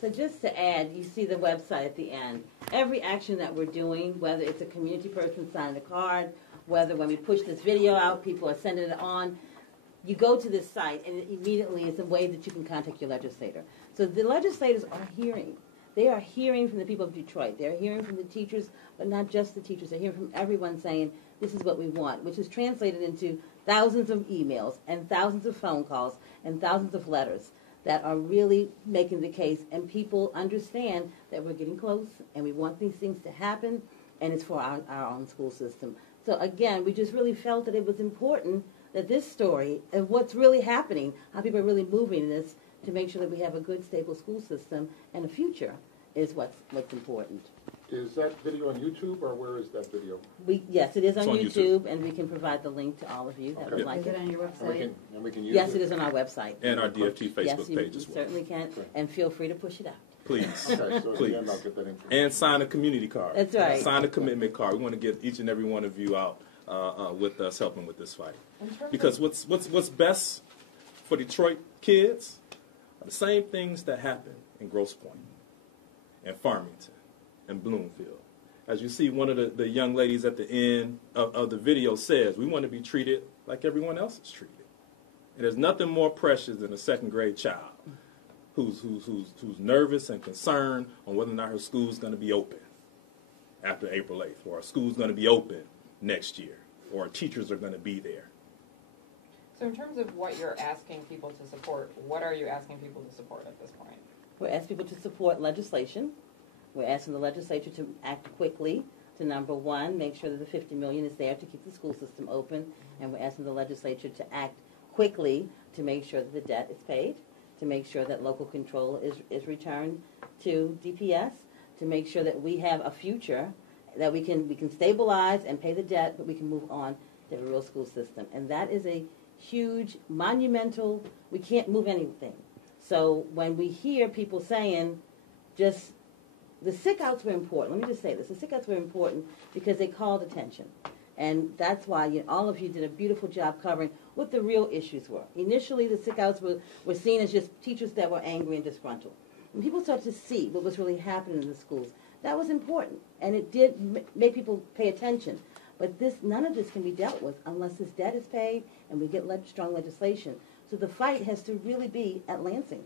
So just to add, you see the website at the end. Every action that we're doing, whether it's a community person signing a card, whether when we push this video out, people are sending it on, you go to this site and it immediately is a way that you can contact your legislator. So the legislators are hearing. They are hearing from the people of Detroit. They're hearing from the teachers, but not just the teachers. They're hearing from everyone saying, this is what we want, which is translated into thousands of emails and thousands of phone calls and thousands of letters that are really making the case. And people understand that we're getting close and we want these things to happen, and it's for our own school system. So again, we just really felt that it was important that this story of what's really happening, how people are really moving in this, to make sure that we have a good, stable school system and a future is what's important. Is that video on YouTube, or where is that video? Yes, it is on YouTube, and we can provide the link to all of you that would like it. Is it on your website? And we can use Yes, it is on our website. And our DFT Facebook yes, page as you well. certainly can, Okay. and feel free to push it out. Please. Okay, so Please. again, I'll get that information. And sign a community card. That's right. Sign a commitment card. We want to get each and every one of you out with us helping with this fight. Because what's best for Detroit kids are the same things that happen in Grosse Pointe, and Farmington, and Bloomfield. As you see, one of the young ladies at the end of the video says, we want to be treated like everyone else is treated. And there's nothing more precious than a second grade child who's nervous and concerned on whether or not her school's going to be open after April 8th, or her school's going to be open next year, or teachers are going to be there. So in terms of what you're asking people to support, what are you asking people to support at this point? We're asking people to support legislation. We're asking the legislature to act quickly to, number one, make sure that the $50 million is there to keep the school system open, and we're asking the legislature to act quickly to make sure that the debt is paid, to make sure that local control is returned to DPS, to make sure that we have a future, that we can stabilize and pay the debt, but we can move on to a real school system. And that is a huge, monumental, we can't move anything. So when we hear people saying just the sick-outs were important, let me just say this, the sick-outs were important because they called attention. And that's why all of you did a beautiful job covering what the real issues were. Initially, the sick-outs were seen as just teachers that were angry and disgruntled. When people started to see what was really happening in the schools, that was important. And it did make people pay attention. But none of this can be dealt with unless this debt is paid and we get strong legislation. So the fight has to really be at Lansing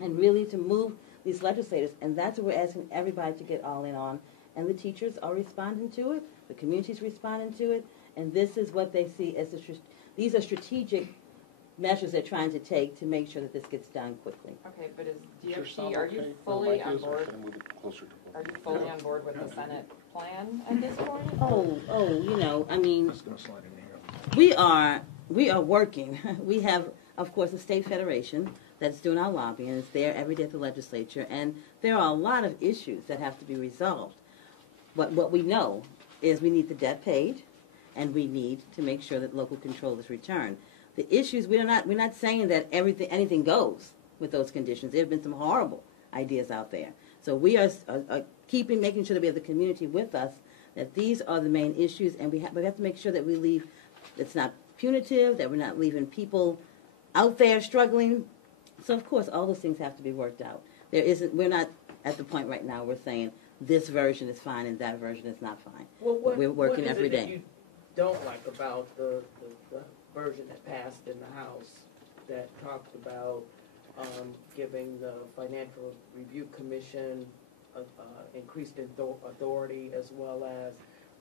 and really to move these legislators. And that's what we're asking everybody to get all in on. And the teachers are responding to it. The community's responding to it. And this is what they see as these are strategic measures they're trying to take to make sure that this gets done quickly. Okay, but is DFT, are you fully on board? Are you fully on board with the Senate plan at this point? I mean, we are working. We have, of course, a state federation that's doing our lobbying, and it's there every day at the legislature, and there are a lot of issues that have to be resolved. But what we know is we need the debt paid, and we need to make sure that local control is returned. The issues, we're not saying that anything goes with those conditions. There have been some horrible ideas out there. So we are making sure that we have the community with us, that these are the main issues, and we have to make sure that we leave, it's not punitive, that we're not leaving people out there struggling. So, of course, all those things have to be worked out. We're not at the point right now we're saying this version is fine and that version is not fine. Well, we're working every day. What is it that you don't like about the version that passed in the House that talked about giving the Financial Review Commission increased authority, as well as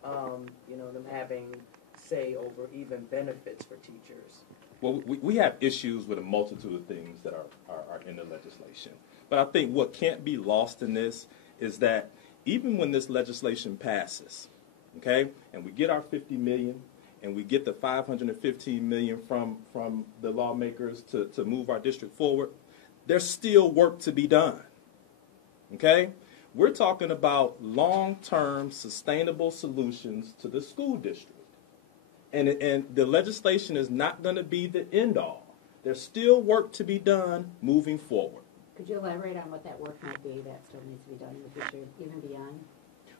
them having say over even benefits for teachers? Well, we have issues with a multitude of things that are in the legislation. But I think what can't be lost in this is that even when this legislation passes, okay, and we get our $50 million, and we get the $515 million from the lawmakers to move our district forward, there's still work to be done, okay? We're talking about long-term sustainable solutions to the school district. And the legislation is not going to be the end-all. There's still work to be done moving forward. Could you elaborate on what that work might be that still needs to be done in the future, even beyond?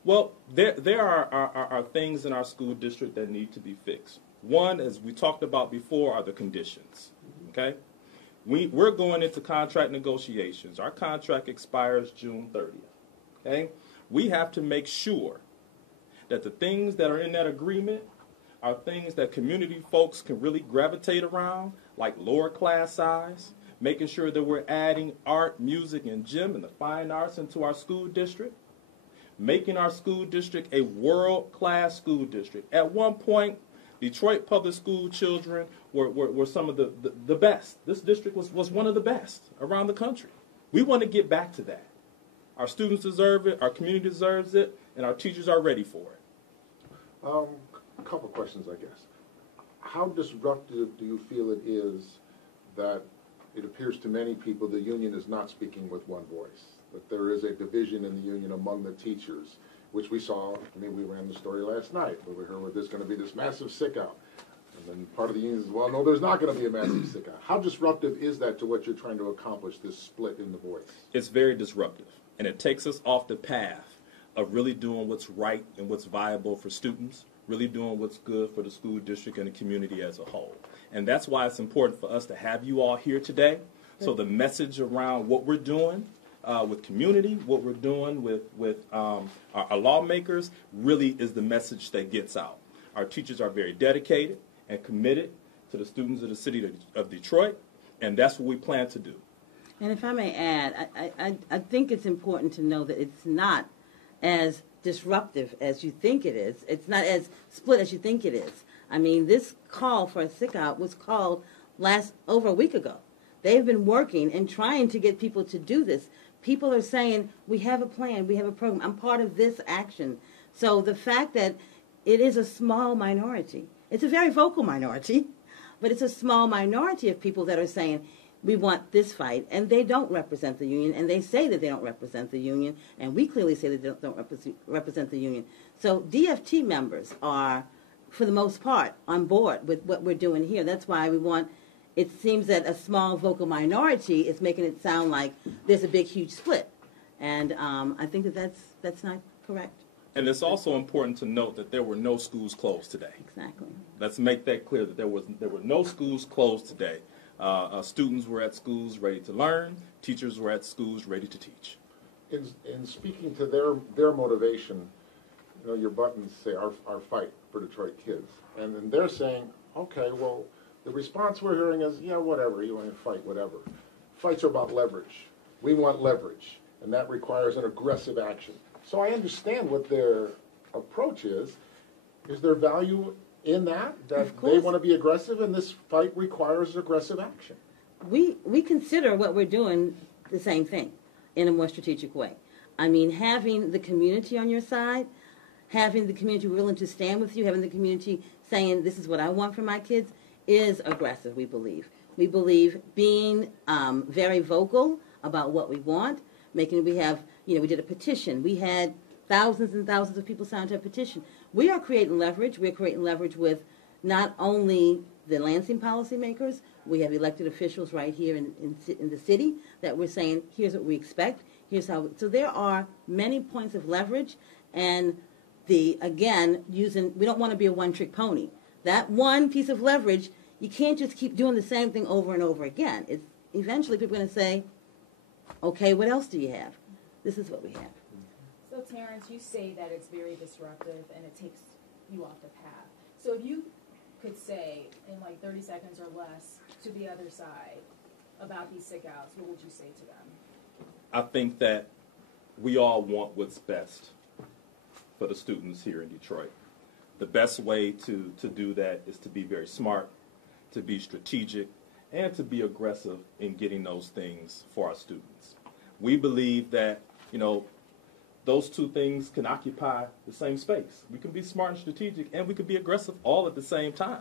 Well, there are things in our school district that need to be fixed. One, as we talked about before, are the conditions, okay? we're going into contract negotiations. Our contract expires June 30th. Okay? We have to make sure that the things that are in that agreement are things that community folks can really gravitate around, like lower class size, making sure that we're adding art, music, and gym and the fine arts into our school district, making our school district a world-class school district. At one point, Detroit public school children were some of the best. This district was one of the best around the country. We want to get back to that. Our students deserve it, our community deserves it, and our teachers are ready for it. A couple of questions, I guess. How disruptive do you feel it is that it appears to many people the union is not speaking with one voice, that there is a division in the union among the teachers, which we saw, I mean, we ran the story last night, where we heard where there's going to be this massive sick out. And then part of the union says, well, no, there's not going to be a massive sick out. How disruptive is that to what you're trying to accomplish, this split in the voice? It's very disruptive, and it takes us off the path of really doing what's right and what's viable for students, really doing what's good for the school district and the community as a whole. And that's why it's important for us to have you all here today. So the message around what we're doing with community, what we're doing with our lawmakers, really is the message that gets out. Our teachers are very dedicated and committed to the students of the city of Detroit, and that's what we plan to do. And if I may add, I think it's important to know that it's not as disruptive as you think it is. It's not as split as you think it is. I mean, this call for a sick out was called over a week ago. They've been working and trying to get people to do this. People are saying, we have a plan, we have a program, I'm part of this action. So the fact that it is a small minority, it's a very vocal minority, but it's a small minority of people that are saying, we want this fight, and they don't represent the union, and they say that they don't represent the union, and we clearly say that they don't represent the union. So DFT members are, for the most part, on board with what we're doing here. That's why we want, it seems that a small vocal minority is making it sound like there's a big, huge split. And I think that that's not correct. And it's also important to note that there were no schools closed today. Exactly. Let's make that clear that there were no schools closed today. Students were at schools ready to learn. Teachers were at schools ready to teach. In speaking to their motivation, you know, your buttons say our fight for Detroit kids. And then they're saying, okay, well, the response we're hearing is, yeah, whatever, you want to fight, whatever. Fights are about leverage. We want leverage, and that requires an aggressive action. So I understand what their approach is. Is there value in that they want to be aggressive, and this fight requires aggressive action? We consider what we're doing the same thing in a more strategic way. I mean, having the community on your side, having the community willing to stand with you, having the community saying, this is what I want for my kids, is aggressive, we believe. We believe being very vocal about what we want, we did a petition. We had thousands and thousands of people sign to a petition. We are creating leverage. We're creating leverage with not only the Lansing policymakers, we have elected officials right here in the city that we're saying, here's what we expect, here's how. So there are many points of leverage, and we don't want to be a one-trick pony. That one piece of leverage, you can't just keep doing the same thing over and over again. Eventually people are going to say, okay, what else do you have? This is what we have. So Terrence, you say that it's very disruptive and it takes you off the path. So if you could say in like 30 seconds or less to the other side about these sick outs, what would you say to them? I think that we all want what's best for the students here in Detroit. The best way to do that is to be very smart, to be strategic, and to be aggressive in getting those things for our students. We believe that, those two things can occupy the same space. We can be smart and strategic, and we can be aggressive all at the same time.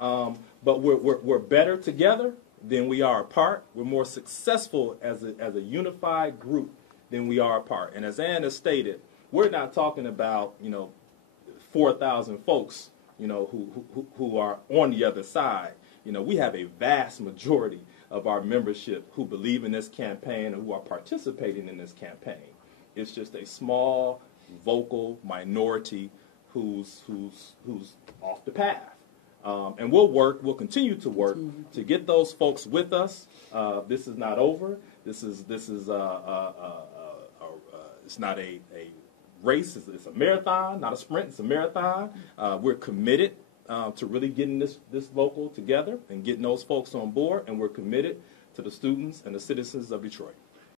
But we're better together than we are apart. We're more successful as a unified group than we are apart. And as Anna stated, we're not talking about 4,000 folks who are on the other side. We have a vast majority of our membership who believe in this campaign and who are participating in this campaign. It's just a small, vocal minority who's off the path. And we'll continue to work to get those folks with us. This is not over. This is it's not a race. It's a marathon, not a sprint. It's a marathon. We're committed to really getting this local together and getting those folks on board, and we're committed to the students and the citizens of Detroit.